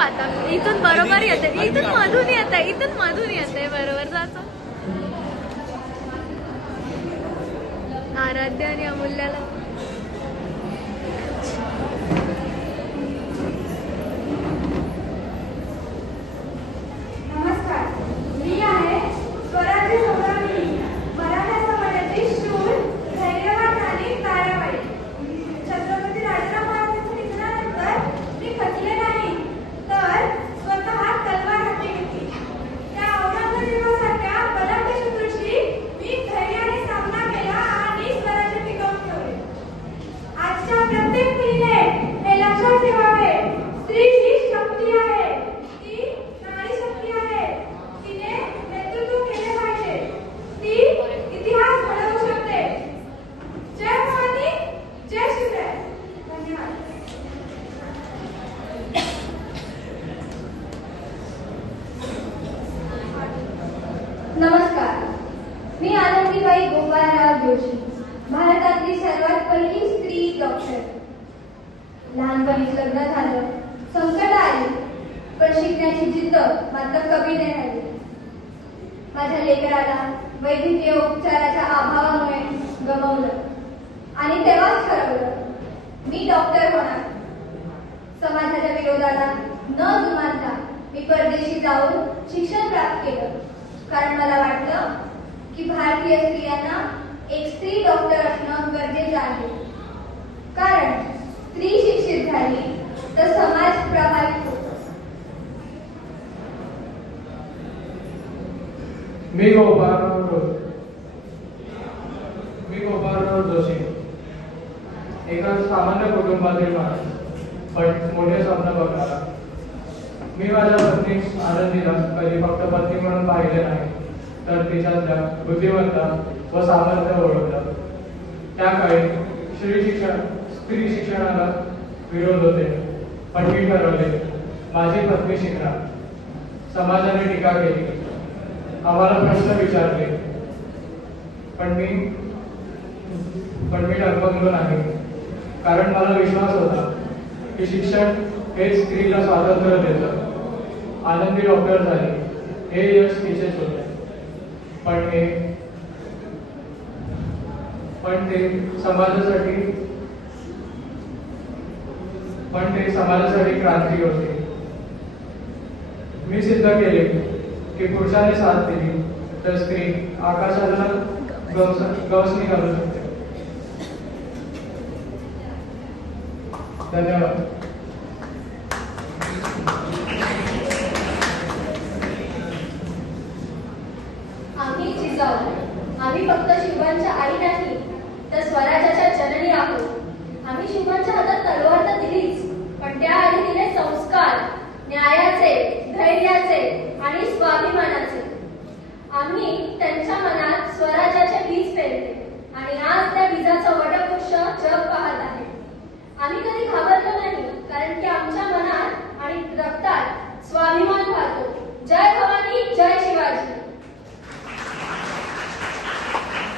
आता इथून बरोबर येते, इथून मधून येते, इथून मधून येते बरोबर जातो. आराध्य आणि अमूल्याला नमस्कार. मी आनंदीबाई गोपाळराव जोशी, भारतातली सर्वात पहिली स्त्री डॉक्टर. लहानपणीच लग्न झालं, संकट आली, पण शिकण्याची जिद्द मात्र कमी नाही राहिली. माझ्या लेकराला वैद्यकीय उपचाराच्या अभावामुळे गमावलं आणि तेव्हाच ठरवलं मी डॉक्टर होणार. समाजाच्या विरोधाला न जुमानता मी परदेशी जाऊन शिक्षण प्राप्त केलं, कारण मला वाटलं की भारतीय स्त्रियांना एक स्त्री डॉक्टर असणं गरजेचं आहे. कारण स्त्री शिक्षित झाली तर समाज प्रभावित होतो. मी गोपाळराव जोशी, एका सामान्य कुटुंबातील माणूस, पण मोठे स्वप्न बघणारा. मी माझ्या पत्नी आनंदीला कधी फक्त पत्नी म्हणून पाहिले नाही, तर तिच्यातल्या बुद्धिमत्ता व सामर्थ्य ओळखलं. त्या काळी स्त्री शिक्षणाला विरोध होते, पण मी ठरवले माझी पत्नी शिकणार. समाजाने टीका केली, आम्हाला प्रश्न विचारले, पण मी डगमगलो नाही. कारण मला विश्वास होता की शिक्षण हे स्त्रीला स्वातंत्र्य देतं. आनंदी डॉक्टर झाली, हे यश तिचेच होते. पण ते समाजासाठी क्रांती होती. मी सिद्ध केले की पुरुषाने साथ दिली तर स्त्री आकाशाला गवसणी घालू शकते. धन्यवाद. आम्ही फक्त शिवांच्या आई नाही, तर स्वराज्याच्या जननी आहोत. आम्ही शिवांच्या हातात तलवार तर दिलीच, पण त्याआधी दिले संस्कार, न्यायाचे, धैर्याचे आणि स्वाभिमानाचे. आम्ही त्यांच्या मनात स्वराज्याचे बीज पेरले आणि आज त्या बीजाचं वटवृक्ष जग पाहत आहे.